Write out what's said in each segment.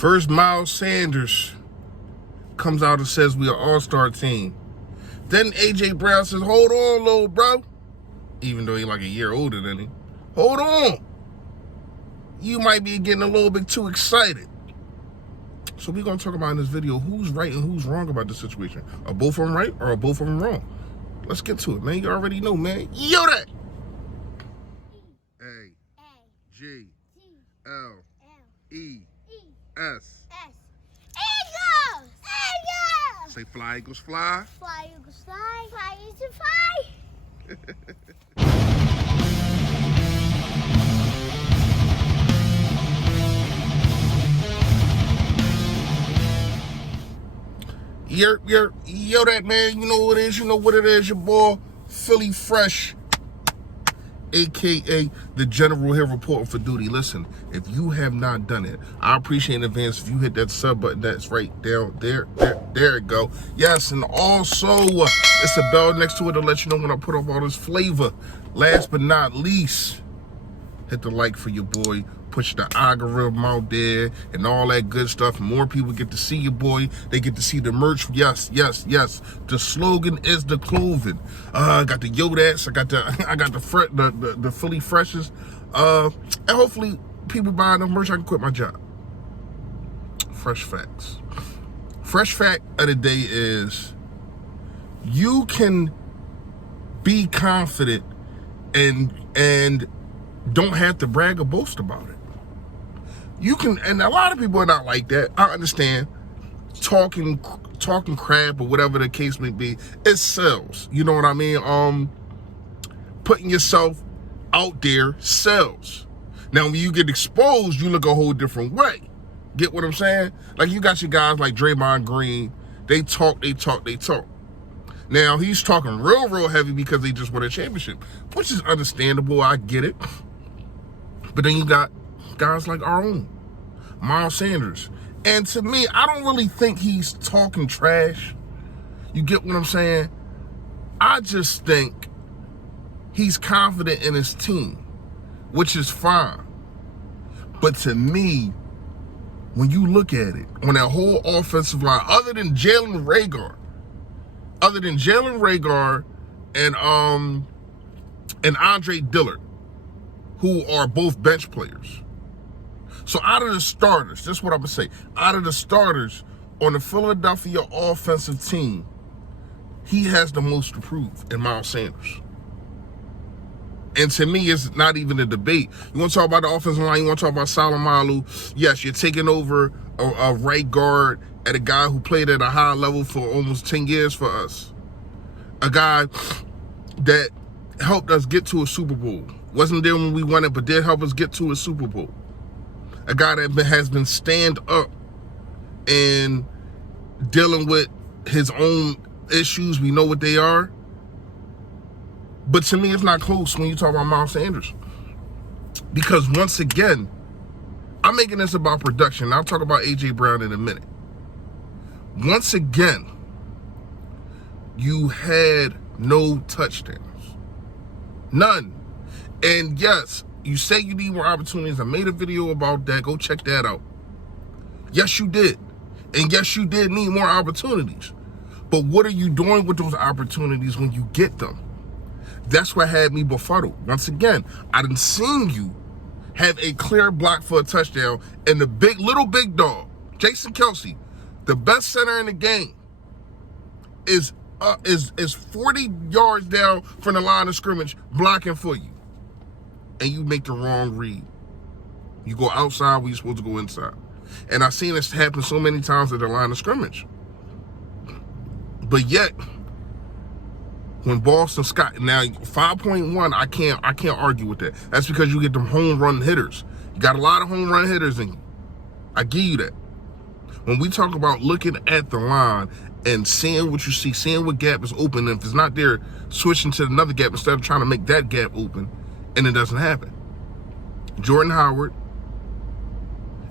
First, Miles Sanders comes out and says we are all-star team. Then A.J. Brown says, hold on, little bro. Even though he's like a year older than him. Hold on. You might be getting a little bit too excited. So we're going to talk about in this video who's right and who's wrong about this situation. Are both of them right or are both of them wrong? Let's get to it, man. You already know, man. Yo, that. A, G, L, E, S. Eagles! Eagles! Say fly, Eagles, fly. Fly, Eagles, fly. Fly, Eagles, fly. Yo, that, man. You know what it is. You know what it is. Your boy, Philly Fresh, a.k.a. the General here reporting for duty. Listen, if you have not done it, I appreciate in advance if you hit that sub button that's right down there. There it go. Yes, and also, it's a bell next to it to let you know when I put up all this flavor. Last but not least, hit the like for your boy. Push the algorithm out there and all that good stuff. More people get to see your boy. They get to see the merch. Yes. The slogan is the clothing. I got the Yodettes. I got the Philly Freshes. And hopefully people buying the merch. I can quit my job. Fresh facts. Fresh fact of the day is you can be confident and don't have to brag or boast about it. You can, and a lot of people are not like that. I understand. Talking crap or whatever the case may be, it sells. You know what I mean? Putting yourself out there sells. Now, when you get exposed, you look a whole different way. Get what I'm saying? Like, you got your guys like Draymond Green. They talk. Now, he's talking real heavy because they just won a championship, which is understandable. I get it. But then you got guys like our own, Miles Sanders. And to me, I don't really think he's talking trash. You get what I'm saying? I just think he's confident in his team, which is fine. But to me, when you look at it, on that whole offensive line, other than Jalen Reagor and Andre Dillard, who are both bench players. So out of the starters, that's what I'm going to say, out of the starters on the Philadelphia offensive team, he has the most to prove in Miles Sanders. And to me, it's not even a debate. You want to talk about the offensive line, you want to talk about Salomalu. Yes, you're taking over a right guard at a guy who played at a high level for almost 10 years for us. A guy that helped us get to a Super Bowl. Wasn't there when we won it, but did help us get to a Super Bowl. A guy that has been stand up and dealing with his own issues. We know what they are. But to me, it's not close when you talk about Miles Sanders. Because once again, I'm making this about production. I'll talk about A.J. Brown in a minute. Once again, you had no touchdowns. None. And yes, you say you need more opportunities. I made a video about that. Go check that out. Yes, you did. And yes, you did need more opportunities. But what are you doing with those opportunities when you get them? That's what had me befuddled. Once again, I done seen you have a clear block for a touchdown, and the little big dog, Jason Kelce, the best center in the game, is 40 yards down from the line of scrimmage blocking for you. And you make the wrong read. You go outside where you're supposed to go inside. And I've seen this happen so many times at the line of scrimmage. But yet, when Boston Scott, now 5.1, I can't argue with that. That's because you get them home run hitters. You got a lot of home run hitters in you. I give you that. When we talk about looking at the line and seeing what you see, seeing what gap is open, and if it's not there, switching to another gap instead of trying to make that gap open, and it doesn't happen. Jordan Howard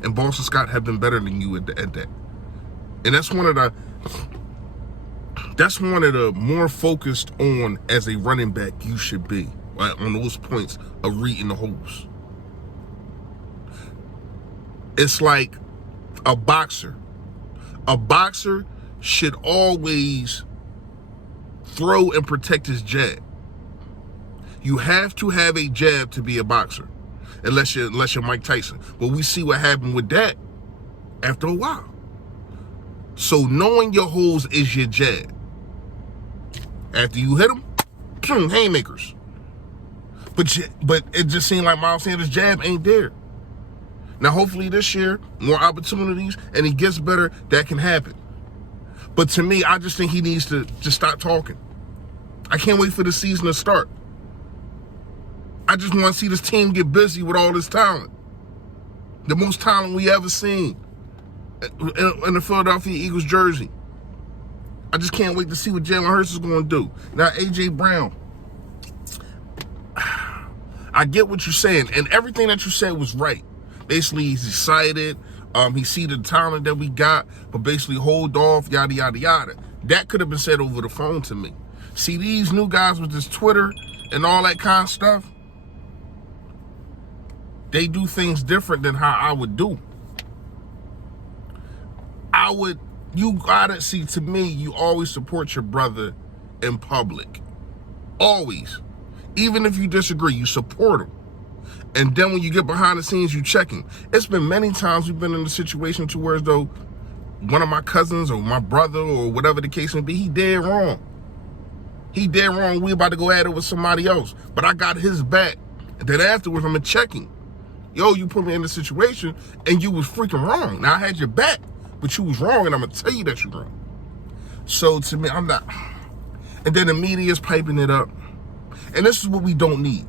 and Boston Scott have been better than you at that. And that's one of the more focused on as a running back you should be, right, on those points of reading the holes. It's like A boxer should always throw and protect his jab. You have to have a jab to be a boxer, unless you're Mike Tyson. But we see what happened with that after a while. So knowing your holes is your jab. After you hit them, haymakers. But it just seemed like Miles Sanders' jab ain't there. Now, hopefully this year, more opportunities, and he gets better, that can happen. But to me, I just think he needs to just stop talking. I can't wait for the season to start. I just want to see this team get busy with all this talent. The most talent we ever seen in the Philadelphia Eagles jersey. I just can't wait to see what Jalen Hurts is going to do. Now, A.J. Brown, I get what you're saying, and everything that you said was right. Basically, he's excited. He see the talent that we got, but basically hold off, yada, yada, yada. That could have been said over the phone to me. See, these new guys with this Twitter and all that kind of stuff, they do things different than how I would do. You gotta see, to me, you always support your brother in public. Always. Even if you disagree, you support him. And then when you get behind the scenes, you check him. It's been many times we've been in a situation to where as though one of my cousins or my brother or whatever the case may be, he dead wrong. He dead wrong. We about to go at it with somebody else. But I got his back. And then afterwards, I'm going to check him. Yo, you put me in the situation and you was freaking wrong. Now, I had your back, but you was wrong, and I'm going to tell you that you're wrong. So, to me, I'm not. And then the media's piping it up. And this is what we don't need.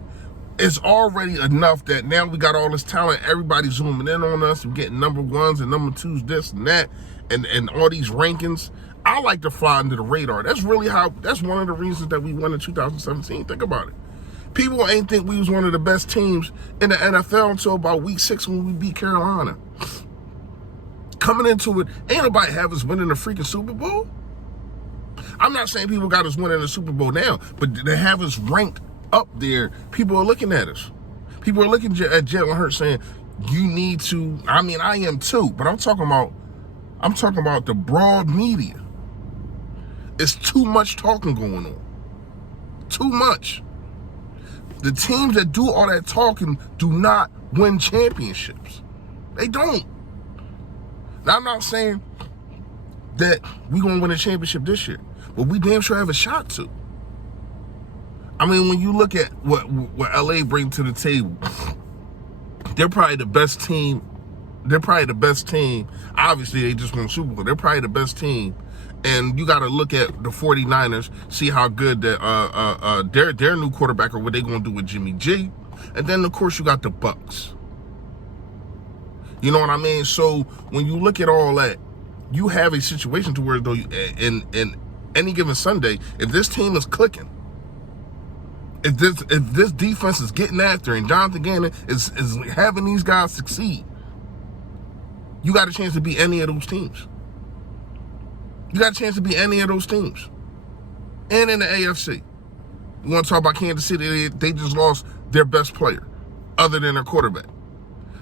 It's already enough that now we got all this talent, everybody's zooming in on us, we're getting number ones and number twos, this and that, and all these rankings. I like to fly under the radar. That's one of the reasons that we won in 2017. Think about it. People ain't think we was one of the best teams in the NFL until about week 6 when we beat Carolina. Coming into it, ain't nobody have us winning the freaking Super Bowl. I'm not saying people got us winning the Super Bowl now, but they have us ranked up there. People are looking at us. People are looking at Jalen Hurts saying, you need to, I mean, I am too, but I'm talking about the broad media. It's too much talking going on. Too much. The teams that do all that talking do not win championships. They don't. Now, I'm not saying that we're going to win a championship this year, but we damn sure have a shot to. I mean, when you look at what LA bring to the table, they're probably the best team. Obviously, they just won Super Bowl. They're probably the best team. And you got to look at the 49ers, see how good that their new quarterback or what they're going to do with Jimmy G. And then, of course, you got the Bucs. You know what I mean? So when you look at all that, you have a situation to where, though, in any given Sunday, if this team is clicking, if this defense is getting after and Jonathan Gannon is having these guys succeed, you got a chance to beat any of those teams. You got a chance to beat any of those teams. And in the AFC. You want to talk about Kansas City, they just lost their best player, other than their quarterback.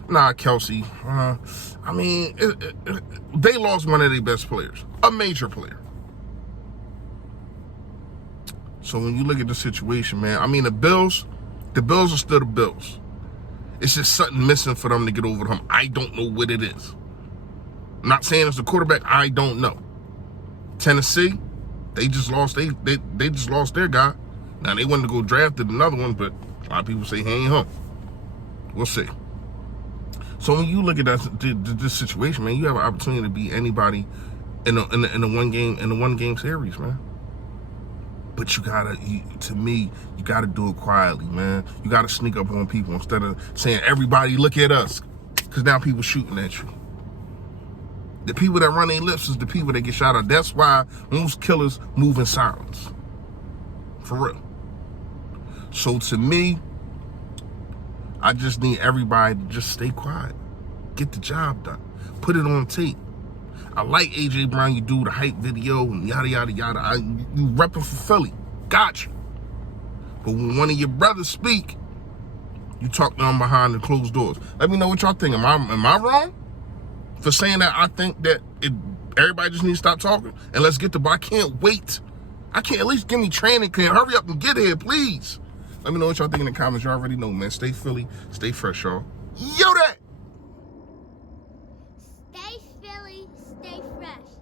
Nah, Kelsey. They lost one of their best players, a major player. So when you look at the situation, man, I mean, the Bills are still the Bills. It's just something missing for them to get over the hump. I don't know what it is. I'm not saying it's the quarterback. I don't know. Tennessee, they just lost their guy. Now, they wanted to go draft another one, but a lot of people say he ain't home. We'll see. So when you look at this situation, man, you have an opportunity to beat anybody in the one game series, man. But you gotta do it quietly, man. You gotta sneak up on people instead of saying, everybody look at us. Because now people shooting at you. The people that run their lips is the people that get shot at. That's why most killers move in silence. For real. So to me, I just need everybody to just stay quiet. Get the job done. Put it on tape. I like A.J. Brown. You do the hype video and yada, yada, yada. You repping for Philly. Got you. But when one of your brothers speak, you talk to them behind the closed doors. Let me know what y'all think. Am I wrong? for saying that I think that everybody just needs to stop talking and let's get the ball. I can't wait. I can't, at least give me training camp. Hurry up and get here, please. Let me know what y'all think in the comments. Y'all already know, man. Stay Philly, stay fresh, y'all. Yo, that. Stay Philly, stay fresh.